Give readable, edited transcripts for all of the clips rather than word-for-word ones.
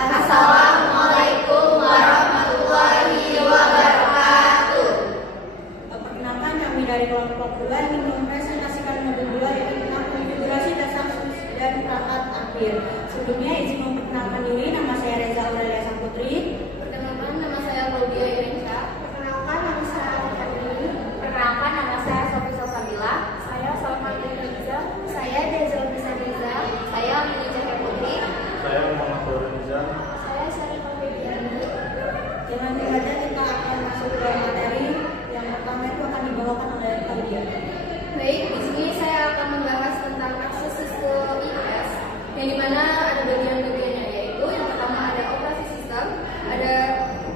Assalamualaikum warahmatullahi wabarakatuh. Perkenalkan, kami dari kelompok 2 ingin mempresentasikan modul 2 yaitu tentang konfigurasi dasar switch dan perangkat akhir. Sebelumnya izin memperkenalkan diri, nama saya Reza Aurelia Samputri. Perkenalkan, nama saya Claudia Irenca. Perkenalkan, nama saya Alika Dini. Perkenalkan, nama saya Sofi Salsabila. Saya Salma Riza. Saya Dezel Bisa Riza. Saya Lili Cahya Putri. Saya Muhammad Riza. Saya Syarifah Febiani. Langsung saja kita akan masuk ke materi. Yang pertama itu akan dibawakan oleh Claudia. Baik, di sini saya akan membahas tentang akses Cisco IOS, yang dimana ada bagian-bagiannya, yaitu yang pertama ada operasi sistem, ada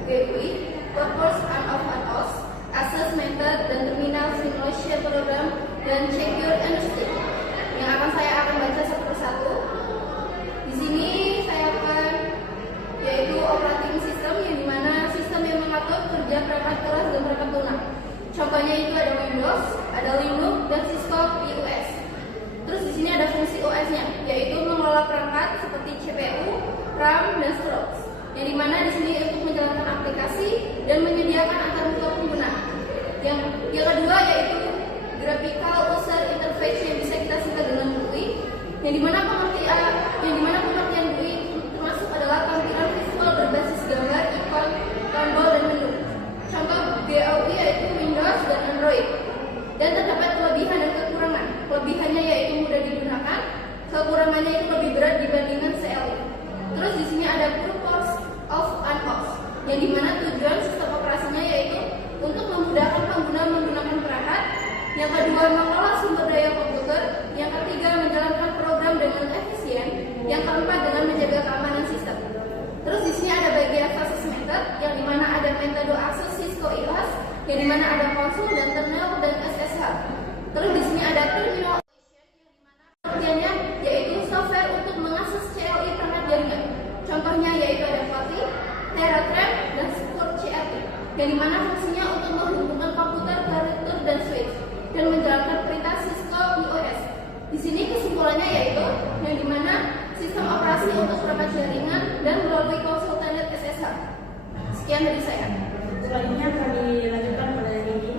GUI, workforce on-off on-off, access method dan terminal simulation program, dan check your understand. Yang saya akan baca satu persatu. Di sini saya akan yaitu operating system, yang dimana sistem yang mengatur kerja perangkat keras dan perangkat lunak. Contohnya itu ada Windows, ada Linux, dan Cisco IOS. Terus di sini ada fungsi OS-nya, yaitu mengelola perangkat seperti CPU, RAM, dan storage. Yang dimana di sini untuk menjalankan aplikasi dan menyediakan antarmuka pengguna. Yang kedua yaitu graphical user interface, yang bisa kita singkat dengan GUI. Yang dimana pengertian GUI termasuk adalah tampilan visual berbasis gambar, ikon, tombol, dan menu. Contoh GUI yaitu Windows dan Android. Dan terdapat kelebihan dan kekurangan. Kelebihannya yaitu mudah digunakan, kekurangannya itu lebih berat dibandingkan CLI. Terus di sini ada purpose of and off, yang dimana tujuan sistem operasinya yaitu untuk memudahkan pengguna menggunakan perangkat. Yang kedua, mengelola sumber daya komputer. Yang ketiga, menjalankan program dengan efisien. Yang keempat, dengan menjaga keamanan sistem. Terus di sini ada bagian access method, yang dimana ada metode akses Cisco IOS, yang dimana ada konsul dan terminal dan SSH. Terus di sini ada terminal, yang dimana pengertiannya yaitu software untuk mengakses CLI perangkat jaringan. Contohnya yaitu ada FATI, TeraTram, dan Support CLI, yang dimana fungsinya untuk menghubungkan komputer ke router dan switch dan menjalankan perintah Cisco IOS. Di sini kesimpulannya yaitu yang dimana sistem operasi untuk perangkat jaringan dan melalui konsul standar SSH. Sekian dari saya. Selanjutnya akan dilanjutkan pada ini.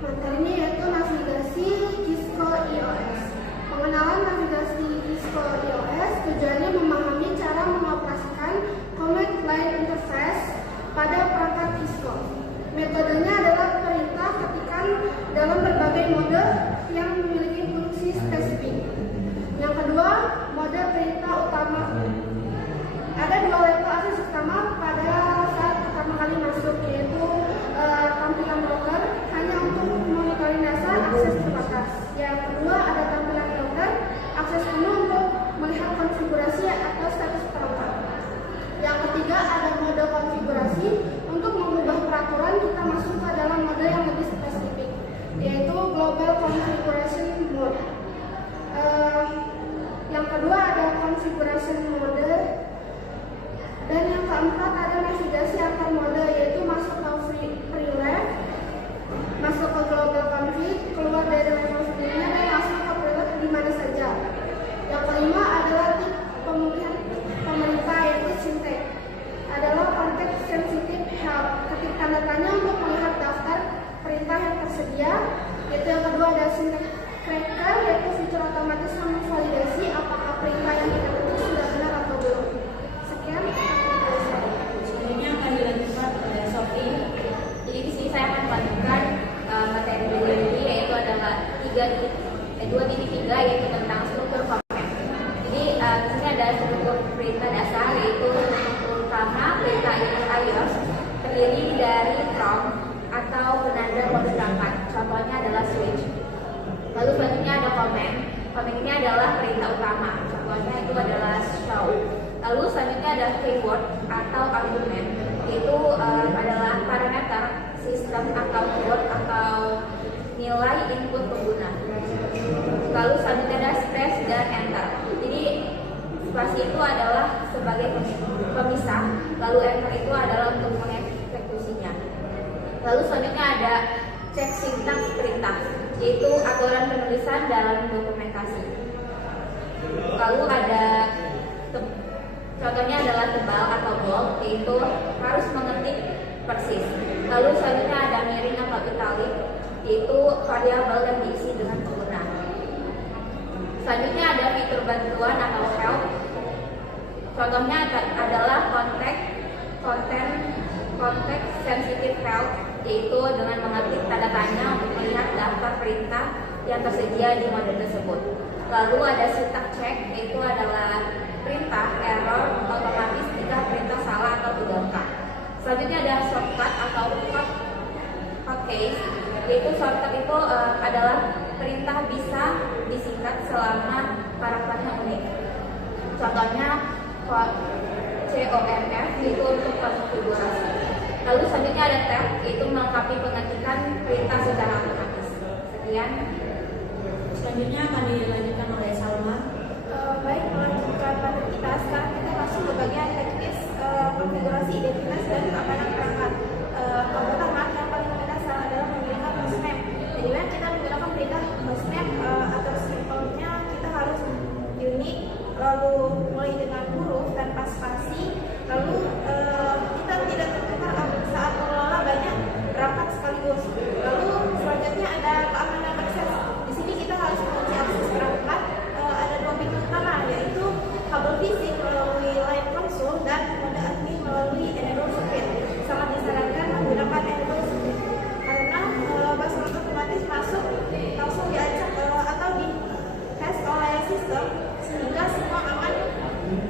Materinya yaitu navigasi Cisco IOS. Pengenalan navigasi Cisco IOS tujuannya memahami cara mengoperasikan command line interface pada perangkat Cisco. Metodenya adalah perintah ketikan dalam berbagai mode yang memiliki fungsi spesifik. Yang kedua, mode perintah utama. Ada dua level akses utama pada saat pertama kali masuk, yaitu tampilan broker hanya untuk monitoring dasar, akses terbatas. Yang kedua ada tampilan broker, akses penuh untuk melihat konfigurasi atau status perangkat. Yang ketiga ada mode konfigurasi, untuk mengubah peraturan kita masuk ke dalam mode yang lebih spesifik, yaitu global configuration mode. Yang kedua ada configuration mode. Dan yang keempat ada navigasi antar mode, yaitu masuk ke pre-left, masuk ke global config, keluar dari level sebelumnya, dan masuk ke pre-left di mana saja. Yang kelima adalah tip pemulihan pemerintah, yaitu syntax. Adalah konteks sensitive help, ketik tanda tanya untuk melihat daftar perintah yang tersedia. Yaitu yang kedua ada syntax cracker, yaitu fitur otomatis memvalidasi apakah perintah yang kita ketik sudah benar atau belum. Sekian. Selanjutnya akan dilanjutkan oleh Sofi. Jadi di sini saya akan melanjutkan materi bagian ini, yaitu adalah 2.3, yaitu tentang struktur command. Jadi di sini ada struktur perintah dasar, yaitu struktur utama perintah IOS terdiri dari prompt atau penanda kode perangkat. Contohnya adalah switch. Lalu selanjutnya ada command. Command ini adalah perintah utama. Contohnya itu adalah show. Lalu selanjutnya ada keyword atau argumen, yaitu adalah parameter sistem atau keyword atau nilai input pengguna. Lalu selanjutnya ada space dan enter. Jadi spasi itu adalah sebagai pemisah, lalu enter itu adalah untuk mengeksekusinya. Lalu selanjutnya ada cek sintaks perintah, yaitu aturan penulisan dalam dokumentasi. Lalu ada Contohnya adalah tebal atau bold, yaitu harus mengetik persis. Lalu selanjutnya ada miring atau italic, yaitu variabel yang diisi dengan pengguna. Selanjutnya ada fitur bantuan atau help. Contohnya adalah context sensitive help, yaitu dengan mengetik tanda tanya untuk melihat daftar perintah yang tersedia di model tersebut. Lalu ada syntax check, yaitu adalah perintah error otomatis jika perintah salah atau tidak. Selanjutnya ada shortcut atau hotkeys, yaitu shortcut itu adalah perintah bisa disingkat selama paragrafnya unik. Contohnya COMF, yaitu untuk konfigurasi. Lalu selanjutnya ada tab, yaitu melengkapi pengetikan perintah secara otomatis. Sekian. Selanjutnya akan dilanjutkan oleh Salma. Baik, melanjutkan pada kita. Sekarang kita masuk ke bagian teknis konfigurasi identitas dan keamanan perangkat. Pertama, yang paling mendasar adalah menggunakan hostname. Jadi kan kita menggunakan perintah hostname atau simpelnya kita harus unique, lalu mulai dengan huruf tanpa spasi, lalu kita tidak tertukar saat mengelola banyak perangkat sekaligus. Lalu selanjutnya ada keamanan akses. Di sini kita harus mengunci akses perangkat. Ada dua pintu utama, yaitu kabel fisik melalui line console dan mode admin melalui enable socket. Sangat disarankan menggunakan enable socket karena password otomatis masuk langsung diacak atau di hash oleh sistem sehingga semua aman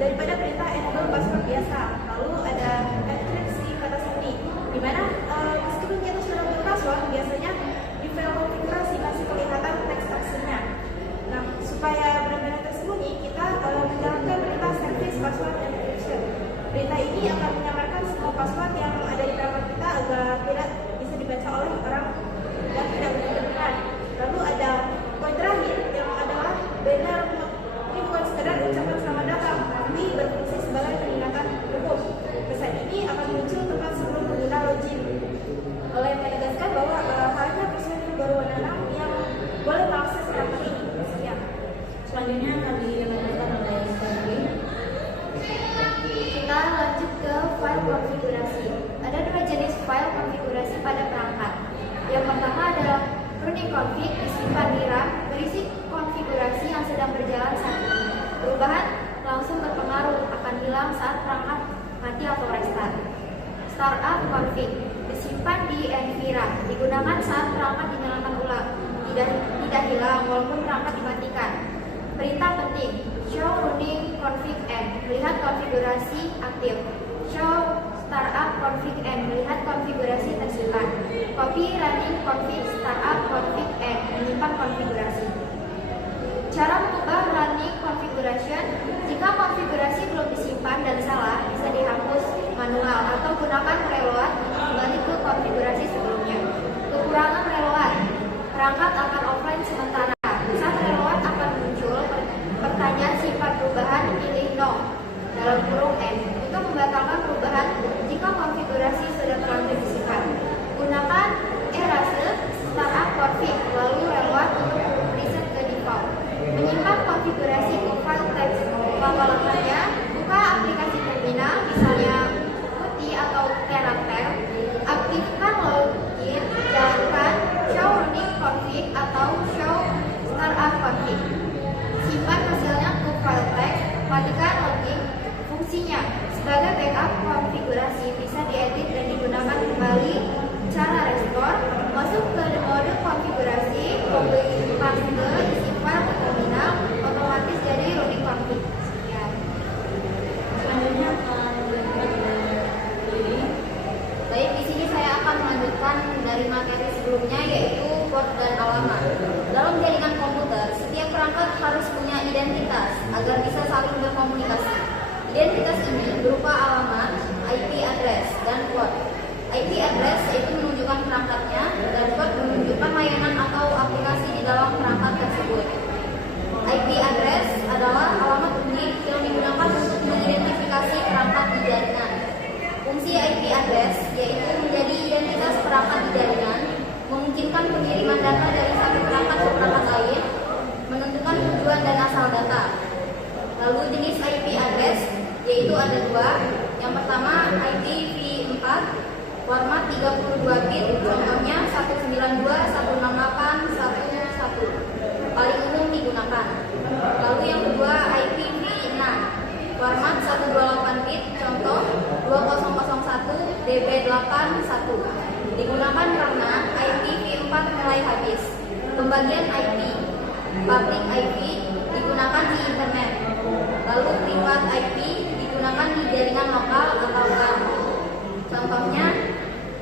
daripada perintah enable password biasa. Lalu ada enkripsi kata sandi, di mana meskipun kita sudah berpassword, biasanya di file konfigurasi masih kelihatan teks aslinya. Nah, supaya benar-benar tersembunyi, kita menjalankan perintah service password encryption. Perintah ini akan menyamarkan semua password yang ada di perangkat kita agar tidak bisa dibaca oleh orang dan tidak benar-benar. Lalu ada poin terakhir yang adalah banner. Ini bukan sekedar ucapan selamat datang, tapi berfungsi sebagai peringatan umum. Pesan ini akan muncul tepat sebelum pengguna login, oleh menegaskan bahwa hanya personil berwenang yang boleh mengakses perangkat ini. Sekian. Selanjutnya akan dilanjutkan oleh Stanley. Kita lanjut ke file konfigurasi. Ada dua jenis file konfigurasi pada perangkat. Yang pertama adalah running config, disimpan di RAM, berisi konfigurasi yang sedang berjalan saat ini. Perubahan langsung berpengaruh, akan hilang saat perangkat mati atau restart. Startup config, disimpan di NVRAM, digunakan saat perangkat dinyalakan ulang, tidak hilang walaupun perangkat dimatikan. Perintah penting, show running config n, melihat konfigurasi aktif. Show startup config n, melihat konfigurasi tersimpan. Copy running config startup config n, menyimpan konfigurasi. Cara mengubah running configuration, jika konfigurasi belum disimpan dan salah, bisa dihapus manual atau gunakan reload untuk kembali ke konfigurasi sebelumnya. Kekurangan reload, perangkat akan offline sementara. Saat reload akan muncul pertanyaan simpan perubahan, pilih no dalam kurung n untuk membatalkan perubahan jika konfigurasi sudah terlanjur disimpan. Gunakan erase startup config lalu reload untuk reset ke default. Menyimpan konfigurasi ke file text. Langkah-langkahnya, buka aplikasi terminal, misalnya Putih atau Teratel. Aktifkan login, jalankan show running config atau show startup config. Simpan hasilnya ke file text, matikan login. Fungsinya, sebagai backup konfigurasi bisa diedit dan digunakan kembali. Cara restore, masuk ke mode konfigurasi, copy paste, disimpan ke terminal, otomatis jadi running config. Sekian. Selanjutnya akan dilanjutkan oleh Lili. Baik, di sini saya akan melanjutkan dari materi sebelumnya, yaitu port dan alamat. Dalam jaringan komputer, setiap perangkat harus punya identitas agar bisa saling berkomunikasi. Identitas ini berupa alamat, IP address, dan port. IP address yaitu menunjukkan perangkatnya, dan port menunjukkan layanan atau aplikasi di dalam perangkat tersebut. IP address adalah alamat unik yang digunakan untuk mengidentifikasi perangkat di jaringan. Fungsi IP address yaitu menjadi identitas perangkat di jaringan, memungkinkan pengiriman data dari satu perangkat ke perangkat lain, menentukan tujuan dan asal data. Lalu jenis IP address yaitu ada dua. Yang pertama IPv4 format 32 bit, contohnya 192.168.1.1 paling umum digunakan. Lalu yang kedua IPv6 format 128 bit, contoh 2001 DB81 digunakan karena IPv4 mulai habis. Pembagian IP, public IP digunakan di internet, lalu private IP digunakan di jaringan lokal atau WAN. Contohnya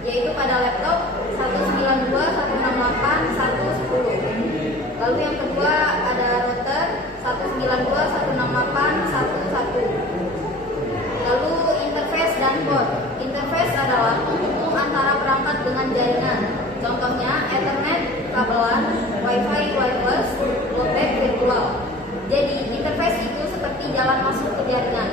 yaitu pada laptop 192.168.1.10. Lalu yang kedua ada router 192.168.1.1. Lalu interface dan port. Interface adalah penghubung antara perangkat dengan jaringan. Contohnya Ethernet, kabelan, Wi-Fi wireless, loopback virtual. Jadi interface itu seperti jalan masuk ke jaringan.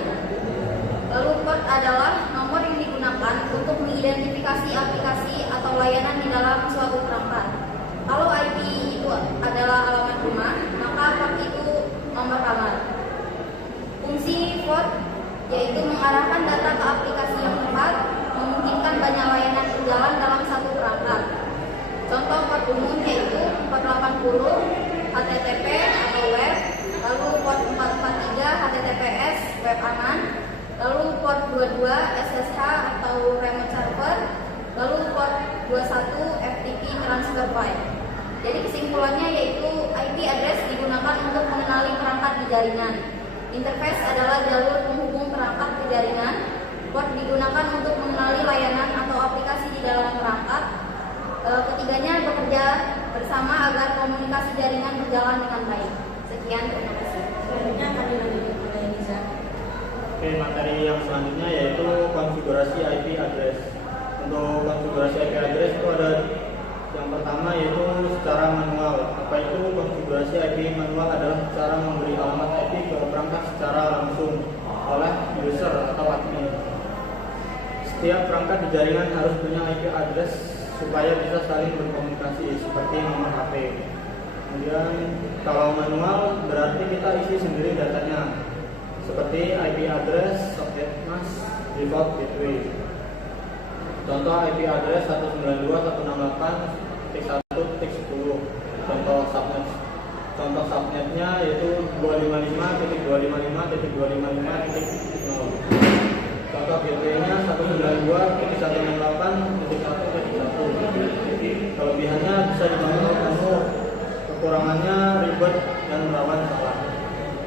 Lalu port adalah nomor yang digunakan untuk mengidentifikasi aplikasi atau layanan di dalam suatu perangkat. Kalau IP itu adalah alamat rumah, maka port itu nomor kamar. Fungsi port yaitu mengarahkan data ke aplikasi yang tepat, memungkinkan banyak layanan berjalan dalam satu perangkat. Contoh port umum yaitu port 80 HTTP atau web, lalu port 443 HTTPS web aman, lalu port 22 SSH atau remote server, lalu port 21 FTP transfer file. Jadi kesimpulannya yaitu IP address digunakan untuk mengenali perangkat di jaringan. Interface adalah jalur penghubung perangkat ke jaringan. Port digunakan untuk mengenali layanan atau aplikasi di dalam perangkat. Ketiganya bekerja bersama agar komunikasi jaringan berjalan dengan baik. Sekian, terima kasih. Selanjutnya akan dilanjutkan oleh Nisa. Oke, materi yang selanjutnya yaitu konfigurasi IP address. Untuk konfigurasi IP address itu ada yang pertama yaitu secara manual. Apa itu konfigurasi IP manual? Adalah cara memberi alamat IP ke perangkat secara langsung oleh user atau admin. Setiap perangkat di jaringan harus punya IP address supaya bisa saling berkomunikasi seperti nomor HP. Kemudian kalau manual berarti kita isi sendiri datanya seperti IP address, subnet mask, default gateway. Contoh IP address 192.168.1.10. Contoh subnetnya yaitu 255.255.255.0. Contoh gateway-nya 192.168.1.1. Kelebihannya bisa dibangun penuh, kekurangannya ribet dan rawan salah.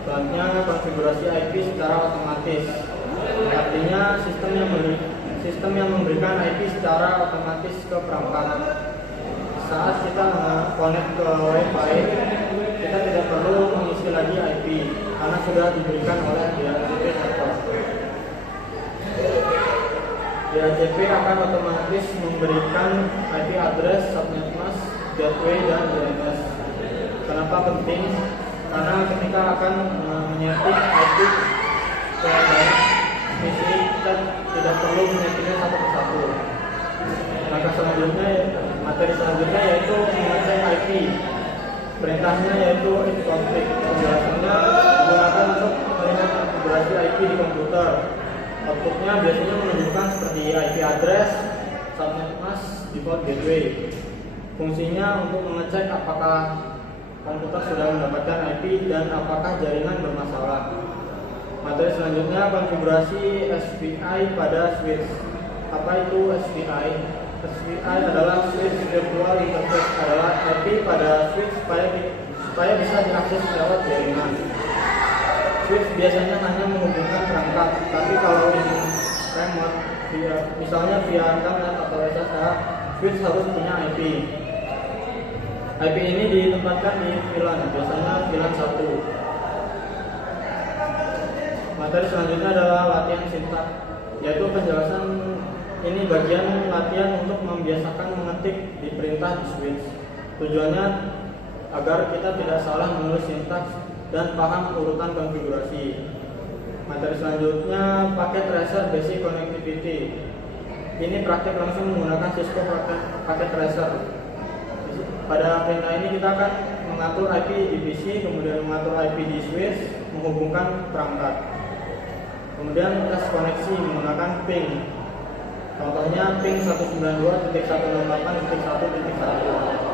Selanjutnya konfigurasi IP secara otomatis. Artinya sistem yang memberikan IP secara otomatis ke perangkat. Saat kita connect ke Wi-Fi, kita tidak perlu mengisi lagi IP karena sudah diberikan oleh DHCP server. DHCP akan otomatis memberikan IP address, subnet mask, gateway, dan DNS. Kenapa penting? Karena ketika akan menyeting IP ke misi, kita tidak perlu menyetingnya satu persatu. Maka materi selanjutnya yaitu mengecek IP. Perintahnya yaitu config. Penjelasannya digunakan untuk melihat konfigurasi IP di komputer. Outputnya biasanya menunjukkan seperti IP address, subnet mask, default gateway. Fungsinya untuk mengecek apakah komputer sudah mendapatkan IP dan apakah jaringan bermasalah. Materi selanjutnya konfigurasi SPI pada switch. Apa itu SPI? SPI adalah switch virtual interface, adalah IP pada switch supaya bisa diakses lewat jaringan. Switch biasanya hanya menghubungkan perangkat, tapi kalau ini remote, misalnya via internet atau SSH, switch harus punya IP. IP ini ditempatkan di VLAN, biasanya VLAN 1. Materi selanjutnya adalah latihan sintaks, yaitu penjelasan ini bagian latihan untuk membiasakan mengetik di perintah di switch. Tujuannya agar kita tidak salah menulis sintaks dan paham urutan konfigurasi. Materi selanjutnya paket tracer basic connectivity. Ini praktik langsung menggunakan Cisco paket tracer. Pada perintah ini kita akan mengatur IP di PC, kemudian mengatur IP di switch, menghubungkan perangkat. Kemudian tes koneksi menggunakan ping. Contohnya ping 192.168.1.1.